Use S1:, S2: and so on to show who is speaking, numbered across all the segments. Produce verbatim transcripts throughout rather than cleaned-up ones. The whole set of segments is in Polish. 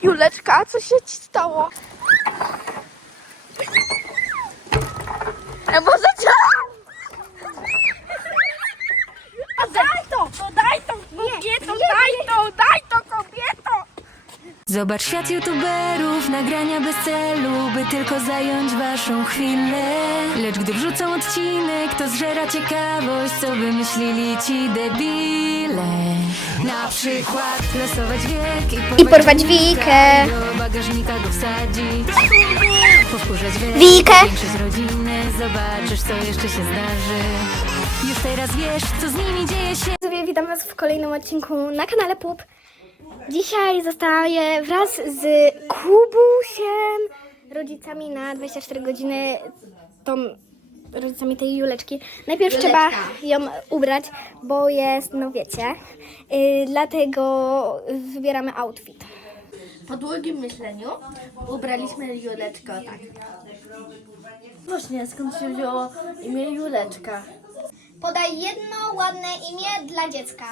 S1: Juleczka, co się ci stało? E, może cię... A daj to! No daj to kobieto! Daj to! Daj to kobieto!
S2: Zobacz świat youtuberów, nagrania bez celu, by tylko zająć waszą chwilę. Lecz gdy wrzucą odcinek, to zżera ciekawość, co wymyślili ci debile. Na przykład losować wiek i porwać,
S3: I porwać Wikę.
S2: do bagażnika go wsadzić. Powtórzać
S3: Wikę.
S2: Większość rodziny, zobaczysz, co jeszcze się zdarzy. Już teraz wiesz, co z nimi dzieje się.
S3: Widzowie, witam was w kolejnym odcinku na kanale Pup. Dzisiaj zostaję wraz z Kubusiem, rodzicami na dwadzieścia cztery godziny, tą rodzicami tej Juleczki. Najpierw trzeba ją ubrać, bo jest, no wiecie, yy, dlatego wybieramy outfit.
S1: Po długim myśleniu ubraliśmy Juleczkę tak. Właśnie, skąd się wzięło imię Juleczka?
S3: Podaj jedno ładne imię dla dziecka.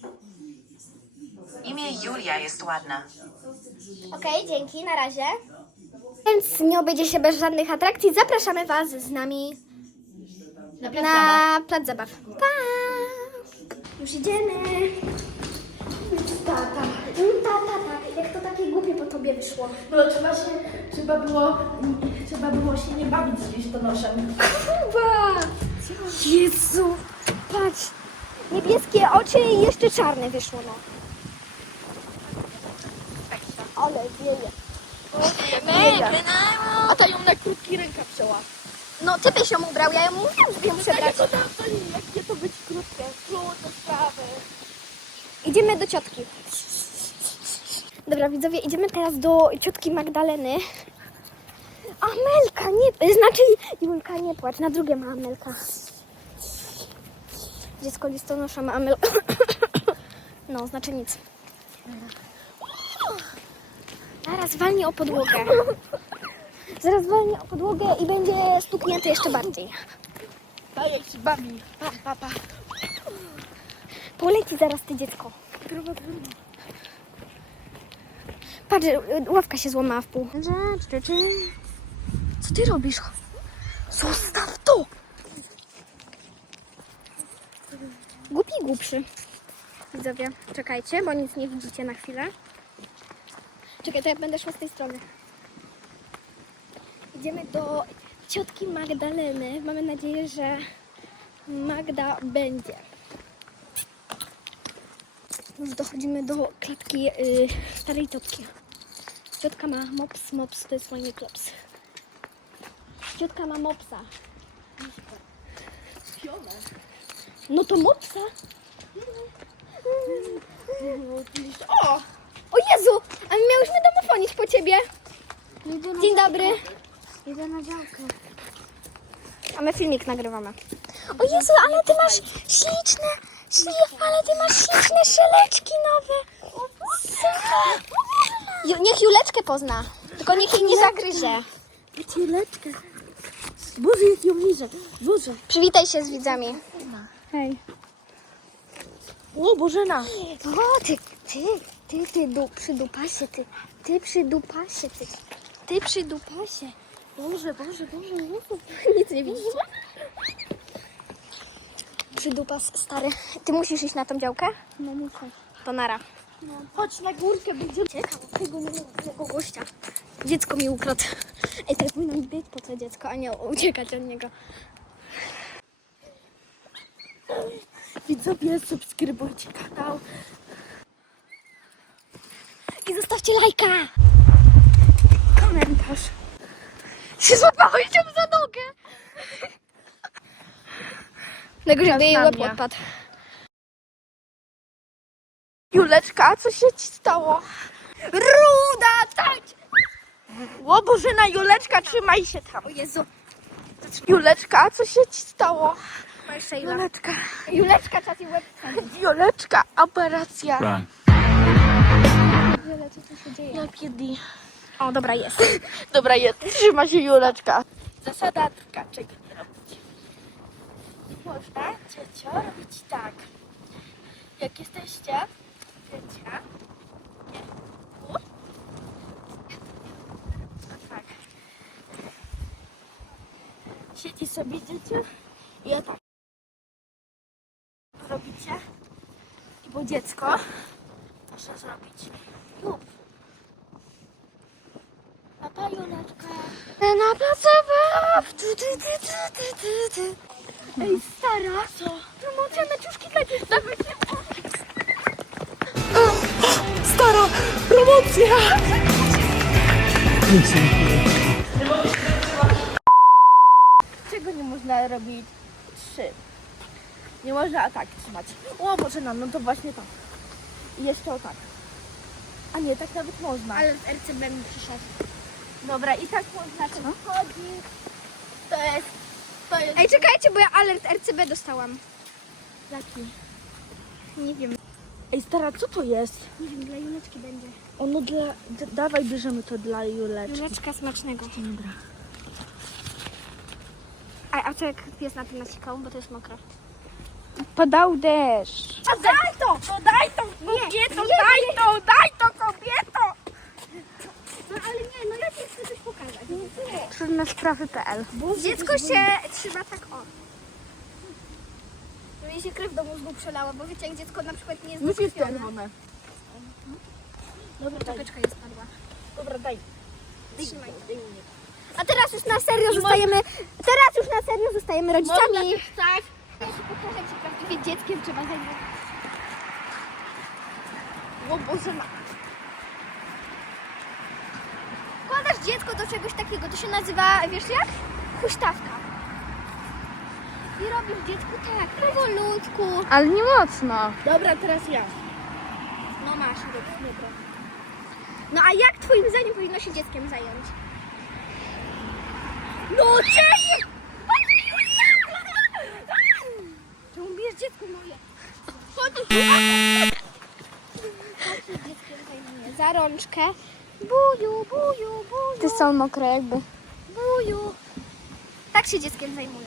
S4: Imię Julia jest ładna.
S3: Okej, dzięki, na razie. Więc nie obejdzie się bez żadnych atrakcji. Zapraszamy was z nami
S1: Na plac
S3: na plac zabaw. Pa! Już idziemy. Tata, tata, tata. Jak to takie głupie po tobie wyszło.
S1: No trzeba się, trzeba było, trzeba było się nie bawić z listonoszem.
S3: Kuba! Jezu, patrz. Niebieskie oczy i jeszcze czarne wyszło, no. Ale wieje.
S1: A ta ją na krótki rękaw wzięła.
S3: No ty byś ją ubrał, ja ją mówiłam, żeby ją przebrać.
S1: To tam to nie, jak nie to być krótkie, trudne sprawy.
S3: Idziemy do ciotki. Dobra, widzowie, idziemy teraz do ciotki Magdaleny. Amelka, nie, znaczy Julka, nie płacz, na drugie ma Amelka. Dziecko listonosza ma Amel... No, znaczy nic. Zaraz walnie o podłogę. Zaraz walnie o podłogę i będzie stuknięte jeszcze bardziej.
S1: Tak jak się bawi. Pa, pa, pa.
S3: Poleci zaraz ty dziecko. Patrz, ławka się złamała w pół. Co ty robisz? Zostaw to! Głupi głupszy. Widzowie, czekajcie, bo nic nie widzicie na chwilę. Czekaj, to ja będę szła z tej strony. Idziemy do ciotki Magdaleny. Mamy nadzieję, że Magda będzie. Już dochodzimy do klatki yy, starej ciotki. Ciotka ma mops, mops to jest fajny klops. Ciotka ma mopsa. No to mopsa.
S1: O!
S3: O Jezu, a my miałyśmy domofonić po ciebie. Dzień dobry.
S5: Idę na działkę.
S3: A my filmik nagrywamy. O Jezu, ale ty masz śliczne, śliczne, ale ty masz śliczne szeleczki nowe. Super. Ju, niech Juleczkę pozna, tylko niech jej nie zagryzie.
S1: Juleczkę. Boże, jak ją liżę. Boże.
S3: Przywitaj się z widzami.
S1: Hej. O, Bożena.
S3: O, ty, ty, ty, ty, du, przydupasie, ty, ty przydupasie, ty, ty przydupasie.
S1: Boże, Boże, Boże, Boże.
S3: Nic nie widzisz. Przydupas, stary. Ty musisz iść na tą działkę?
S1: No muszę.
S3: To nara.
S1: No. Chodź na górkę, będziemy...
S3: Ciekawe, tego nie ma, tego gościa. Dziecko mi ukradł. Ej, teraz powinno być po co dziecko, a nie uciekać od niego.
S1: Widzowie, subskrybujcie kanał.
S3: I zostawcie lajka.
S1: Komentarz.
S3: Się złapałeś ją za nogę. Najgorzej, gdy jej
S1: na
S3: łeb
S1: mnie.
S3: odpadł.
S1: Juleczka, co się ci stało? Ruda, tańcz! O Bożena, Juleczka, trzymaj się tam.
S3: O Jezu.
S1: Juleczka, co się ci stało?
S3: Juleczka.
S1: Juleczka,
S3: Juleczka, czas jej łeb wsadzić.
S1: Juleczka, operacja.
S6: Run.
S3: Wiele, co tu się dzieje?
S1: Ja piedi.
S3: O, dobra, jest.
S1: Dobra, jest. Trzyma się Juleczka. Zasada tkaczek nie robić. Można, ciocio, robić tak. Jak jesteście, wiecie, nie, tu, Siedzi sobie dziecię i ja tak robicie. I bo dziecko muszę zrobić. Jup. Papa Juleczka. Na placu zabaw. Tu, tu, tu, tu, tu, tu. Ej, stara. Co? Promocja na ciuszki dla dzieci. Dawajcie.
S6: Stara promocja!
S1: Czego nie można robić? Trzy. Nie można tak trzymać. O Boże, no, no to właśnie tak. I jeszcze o tak. A nie, tak nawet można.
S3: Ale w R C B mi przyszedł.
S1: Dobra, i tak można ten chodzić. To jest... To jest...
S3: Ej, czekajcie, bo ja alert R C B dostałam.
S1: Jaki?
S3: Nie wiem.
S1: Ej, stara, co to jest?
S3: Nie wiem, dla Juleczki będzie.
S1: Ono dla... d- Dawaj, bierzemy to dla Juleczki.
S3: Juleczka smacznego.
S1: Dobra.
S3: A, a co jak pies na tym nasikał, bo to jest mokre?
S1: Padał deszcz. A daj to! To daj to! Kobieto,
S3: nie,
S1: daj
S3: nie.
S1: to! Daj to, kobieto!
S3: No ale nie, no ja ci chcę coś pokazać.
S1: Trudne sprawy kropka p l.
S3: Dziecko się trzyma tak o. Żeby jej się krew do mózgu przelała, bo wiecie, jak dziecko na przykład nie jest
S1: Już jest
S3: dokrwione.
S1: czerwone.
S3: Dobra, czapeczka jest padła.
S1: Dobra, daj.
S3: Trzymaj. A teraz już na serio zostajemy, teraz już na serio zostajemy rodzicami.
S1: Tak.
S3: Ja się pokażę, jak się prawdziwie dzieckiem trzeba zajmować.
S1: O Boże, ma...
S3: Wkładasz dziecko do czegoś takiego, to się nazywa, wiesz jak? Huśtawka. I robisz dziecku tak, powolutku.
S1: Ale nie mocno. Dobra, teraz ja.
S3: No masz, dobra. No a jak twoim zdaniem powinno się dzieckiem zająć? No czekaj! Czemu bijesz dziecko moje? Chodź! Tak się dzieckiem zajmuje. Za rączkę. Buju, buju, buju.
S1: Ty są mokre jakby.
S3: Buju. Tak się dzieckiem zajmuje.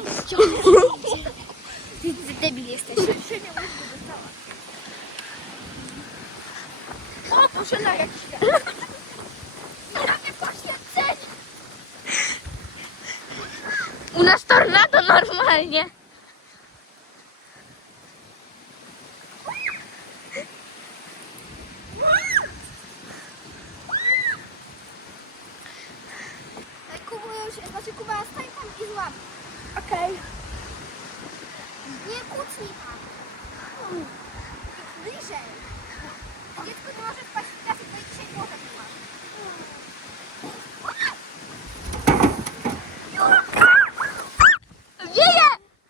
S3: Ty, ty debil jesteś.
S1: O Boże, na jak świat.
S3: Prawie poświadczenie.
S1: U nas tornado normalnie.
S3: Ej, Kubu, już, znaczy Kuba, stań tam i złap.
S1: Okej.
S3: Nie kucnij tam. Bliżej. Dziecko nie może wpaść w klasy, bo i dzisiaj głowa była.
S1: Wieje!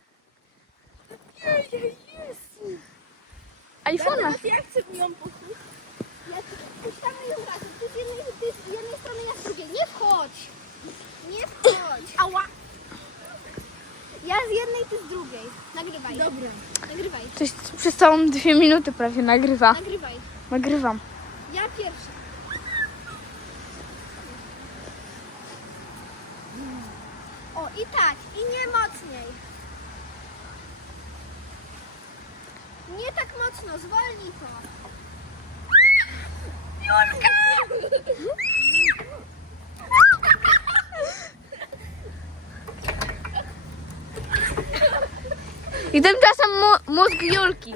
S1: Wieje, Jezu. iPhone'a.
S3: Ja chcę w nią puścić. Ja puszczamy ją razem. Tu z jednej, ty z jednej strony, ja z drugiej. Nie wchodź. Nie wchodź. Ała. Ja z jednej, ty z drugiej. Nagrywaj.
S1: Dobra.
S3: Nagrywaj.
S1: Coś przez całą dwie minuty prawie nagrywa.
S3: Nagrywaj.
S1: Nagrywam.
S3: Ja pierwsza. O, i tak. I nie mocniej. Nie tak mocno. Zwolnij to. Julka!
S1: I tymczasem mu mózg Julki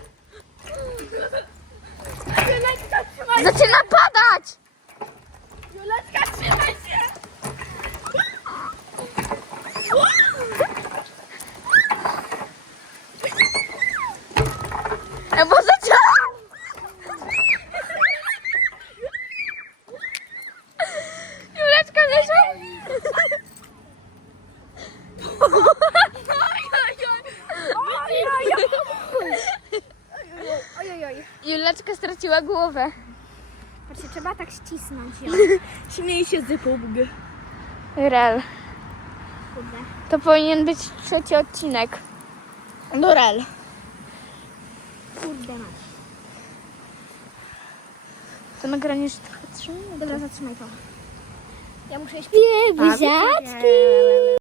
S1: zaczyna padać!
S3: Juleczka, trzymaj się!
S1: Ja bo zaczęła! Juleczka leży!
S3: Oj, oj, oj.
S1: Juleczka straciła głowę.
S3: Patrzcie, trzeba tak ścisnąć ją.
S1: Śmiej się z pubg. Rel.
S3: Kurde.
S1: To powinien być trzeci odcinek. Do rel.
S3: Kurde masz.
S1: To nagranie już trochę trzyma.
S3: Dobra, zatrzymaj to. Ja muszę śpiewać.
S1: Buziaczki!